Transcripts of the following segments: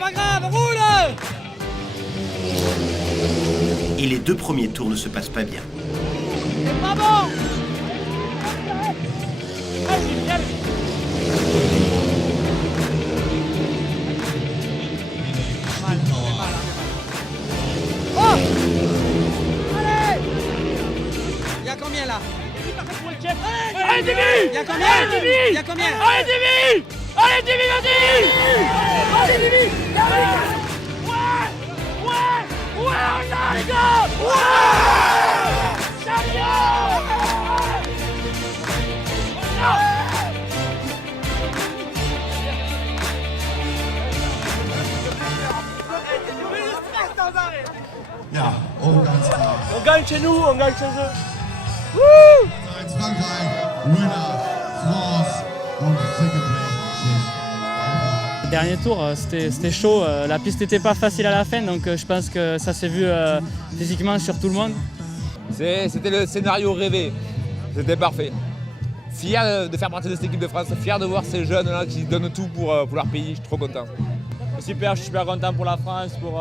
pas grave, roule! Et les 2 premiers tours ne se passent pas bien. C'est pas bon! Vas-y, viens! Oh! Allez! Il y a combien là? Allez, Divi! Il y a combien? Il y a combien? Allez, Divi! Allez, Divi, vas-y! Allez, Divi! Ouais, on a, les gars! Ouais! Champion! Ja, auch ganz klar. On gagne chez nous, on gagne chez eux. Als Frankreich, Winner, France und second place. Cheers. Dernier tour, c'était chaud. La piste n'était pas facile à la fin, donc je pense que ça s'est vu physiquement sur tout le monde. C'était le scénario rêvé. C'était parfait. Fier de faire partie de cette équipe de France, fier de voir ces jeunes-là qui donnent tout pour leur pays. Je suis trop content. Super, je suis super content pour la France, pour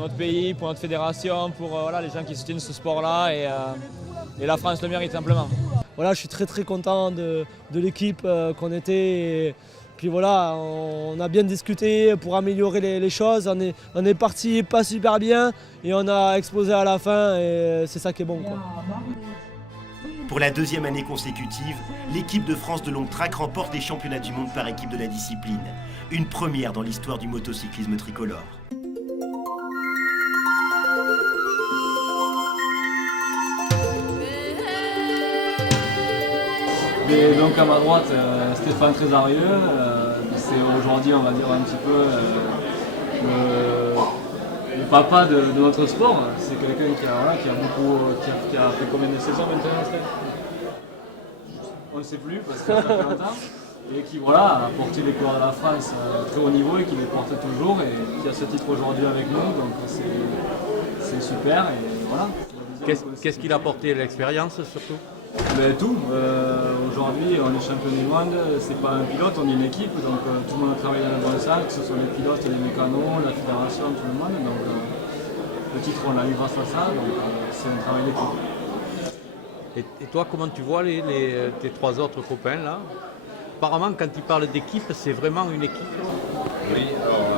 notre pays, pour notre fédération, pour les gens qui soutiennent ce sport-là et la France le mérite simplement. Voilà, je suis très content de l'équipe qu'on était. Et puis voilà, on a bien discuté pour améliorer les choses. On est parti pas super bien et on a explosé à la fin et c'est ça qui est bon, quoi. Pour la 2e année consécutive, l'équipe de France de long track remporte les championnats du monde par équipe de la discipline. Une première dans l'histoire du motocyclisme tricolore. Et donc à ma droite, Stéphane Trésarieux, c'est aujourd'hui, on va dire, un petit peu le papa de notre sport. C'est quelqu'un qui a fait combien de saisons maintenant, Steph? On ne sait plus parce que ça fait longtemps. Et qui a porté les couleurs de la France à très haut niveau et qui les porte toujours et qui a ce titre aujourd'hui avec nous, donc c'est super et voilà. Qu'est-ce qu'il a apporté? L'expérience surtout? Tout. Aujourd'hui, on est champion du monde, c'est pas un pilote, on est une équipe, donc tout le monde a travaillé dans le bon sens, que ce soit les pilotes, les mécanos, la fédération, tout le monde. Donc le titre, on l'a eu grâce à ça, donc c'est un travail d'équipe. Et toi, comment tu vois tes 3 autres copains là? Apparemment, quand ils parlent d'équipe, c'est vraiment une équipe. Oui, alors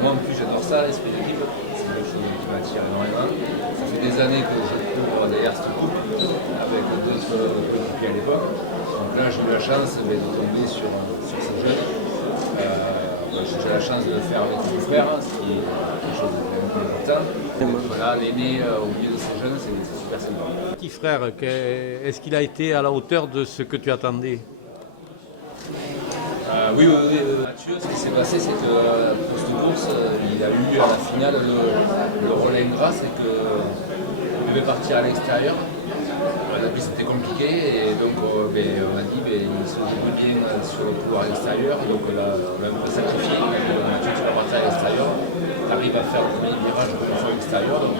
moi en plus j'adore ça, l'esprit d'équipe. C'est quelque chose qui m'attire énormément. Ça fait des années que je cours derrière cette coupe avec d'autres coéquipiers à l'époque. Donc là j'ai eu la chance de tomber sur ces jeunes. J'ai la chance de le faire avec mon frère, ce qui est quelque chose de très important. Voilà, l'aîné au milieu de ces jeunes, c'est super sympa. Petit frère, est-ce qu'il a été à la hauteur de ce que tu attendais? Oui, Mathieu, ce qui s'est passé, c'est que pour cette course, il a eu à la finale le rôle ingrat, c'est qu'il devait partir à l'extérieur. La piste était compliquée et donc on a dit il se joue bien sur le couloir extérieur, donc on l'a un peu sacrifié. Mathieu, tu vas partir à l'extérieur, tu arrives à faire le premier virage comme il faut à l'extérieur, donc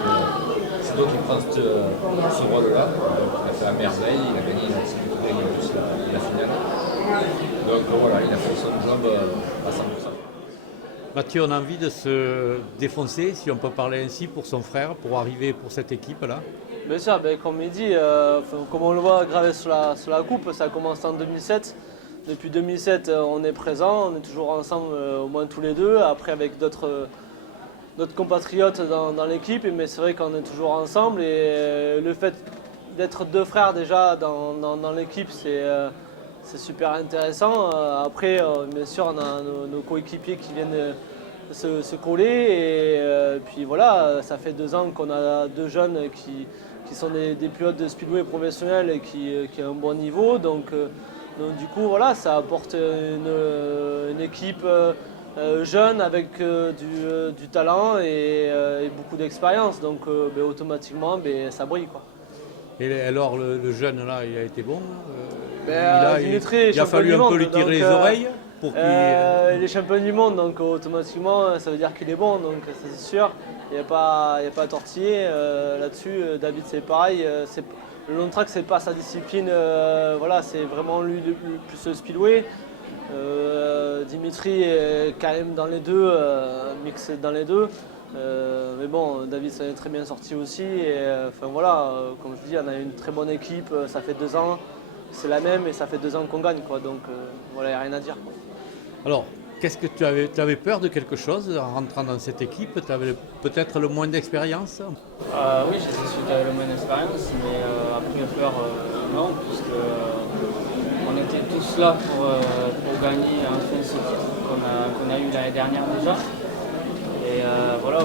c'est toi qui prends ce rôle-là. Donc il a fait la merveille, il a gagné la finale. Donc voilà, il a fait son job à 100%. Mathieu, on a envie de se défoncer, si on peut parler ainsi, pour son frère, pour arriver pour cette équipe-là. Bien sûr, comme il dit, comme on le voit gravé sur la coupe, ça a commencé en 2007. Depuis 2007, on est présent, on est toujours ensemble, au moins tous les deux. Après, avec d'autres compatriotes dans l'équipe, mais c'est vrai qu'on est toujours ensemble. Et le fait d'être 2 frères déjà dans l'équipe, c'est super intéressant. Après, bien sûr, on a nos coéquipiers qui viennent se coller. Et puis voilà, ça fait 2 ans qu'on a 2 jeunes qui sont des pilotes de speedway professionnels et qui ont un bon niveau. Donc du coup, voilà, ça apporte une équipe jeune avec du talent et beaucoup d'expérience. Donc automatiquement, ça brille, quoi. Et alors, le jeune là, il a été bon? Il a fallu un peu lui tirer les oreilles pour qu'il... Il est champion du monde, donc automatiquement, ça veut dire qu'il est bon, donc c'est sûr. Il n'y a pas à tortiller là-dessus. David, c'est pareil. Le long track, c'est pas sa discipline. Voilà, c'est vraiment lui le plus speedway. Dimitri est quand même dans les deux, mixé dans les deux. Mais bon, David s'en est très bien sorti aussi. Et enfin voilà, comme je dis, on a une très bonne équipe. Ça fait 2 ans, c'est la même et ça fait 2 ans qu'on gagne, quoi. Donc voilà, il n'y a rien à dire, quoi. Alors, qu'est-ce que tu avais peur de quelque chose en rentrant dans cette équipe? Tu avais peut-être le moins d'expérience? Oui, j'ai su que j'avais le moins d'expérience, mais après peur, non, puisque on était tous là pour gagner enfin ce titre qu'on a eu l'année dernière déjà. Et voilà,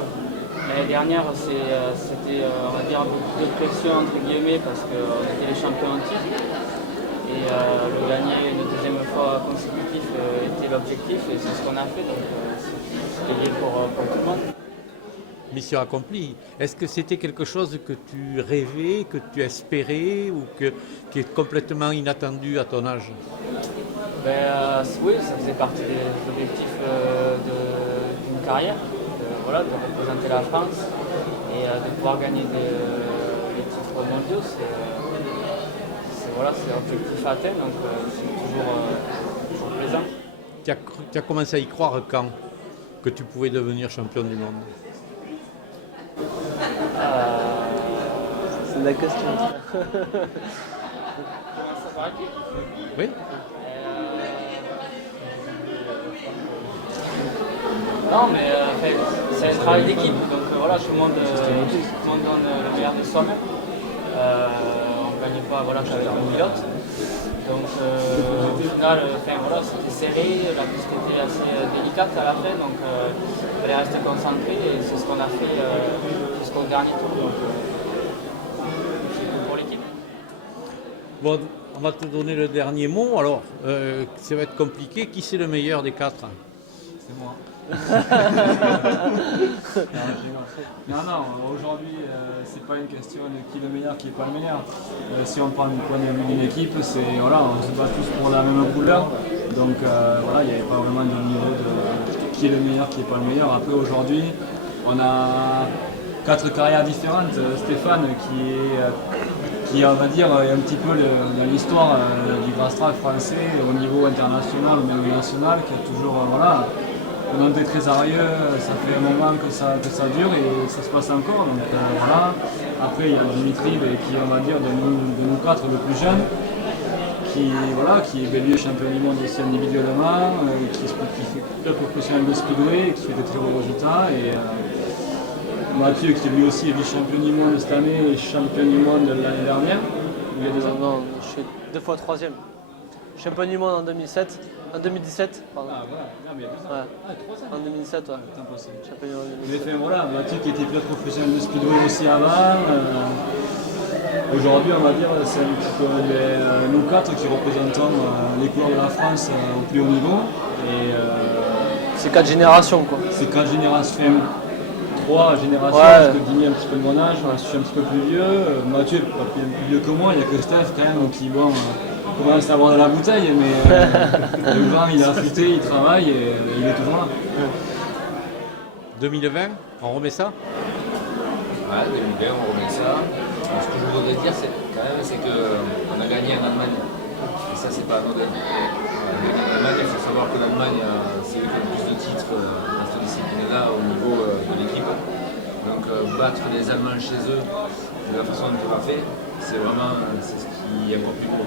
l'année dernière c'était on va dire beaucoup de pression entre guillemets parce qu'on était les champions en titre. Et le gagner une deuxième fois consécutif était l'objectif et c'est ce qu'on a fait, donc c'était lié pour tout le monde. Mission accomplie. Est-ce que c'était quelque chose que tu rêvais, que tu espérais ou qui est complètement inattendu à ton âge? Oui, ça faisait partie des objectifs d'une carrière, de représenter la France et de pouvoir gagner des titres mondiaux. C'est l'objectif atteint, donc c'est toujours plaisant. Tu as commencé à y croire quand? Que tu pouvais devenir champion du monde? C'est la question. Oui. Non, mais c'est un travail d'équipe, donc voilà, tout le monde donne le meilleur de soi-même. On ne gagne pas qu'avec un pilote. Donc au final, c'était serré, la piste était assez délicate à la fin, donc il fallait rester concentré et c'est ce qu'on a fait jusqu'au dernier tour. Donc c'est cool pour l'équipe. Bon, on va te donner le dernier mot. Alors, ça va être compliqué. Qui c'est le meilleur des 4? C'est moi. Non, aujourd'hui, c'est pas une question de qui est le meilleur, qui est pas le meilleur. Si on prend du point de vue d'une équipe, on se bat tous pour la même couleur. Donc il n'y avait pas vraiment de niveau de qui est le meilleur, qui est pas le meilleur. Après, aujourd'hui, on a 4 carrières différentes. Stéphane, qui on va dire, est un petit peu dans l'histoire du grass track français au niveau international ou même national, qui a toujours, on est très sérieux, ça fait un moment que ça dure et ça se passe encore. Donc voilà. Après, il y a Dimitri qui, on va dire, de nous 4 le plus jeune, qui est bélier champion du monde aussi individuellement, qui fait club professionnel de speedway, qui fait de très bons résultats. Et Mathieu, qui lui aussi est vice-champion du monde cette année et champion du monde l'année dernière. Il y a 2 ans. Non, je suis 2 fois 3e. Champion du monde en 2017, pardon. Ah voilà, non, mais il y a 2 ans. Ouais. Ah, 3 ans. En 2007, ouais. C'est impossible. Champion du monde en Mais 2017. Mathieu qui était pilote professionnel de speedway aussi avant. Aujourd'hui, on va dire, c'est un petit peu nous 4 qui représentons les couleurs de la France au plus haut niveau. Et c'est 4 générations, quoi. C'est 4 générations. 3 générations, Ouais. parce que Dini est un petit peu de mon âge, je suis un petit peu plus vieux. Mathieu est pas plus vieux que moi, il n'y a que Steph quand même qui commence à avoir de la bouteille, mais le vent il a affûté, il travaille et il est toujours là. 2020, on remet ça? Ouais, 2020, on remet ça. Ce que je voudrais dire, c'est qu'on a gagné en Allemagne. Et ça, c'est pas anodin. L'Allemagne, il faut savoir que l'Allemagne, c'est le plus de titres dans cette discipline-là au niveau de l'équipe. Donc battre les Allemands chez eux de la façon dont on l'a fait, c'est ce qui est encore plus beau.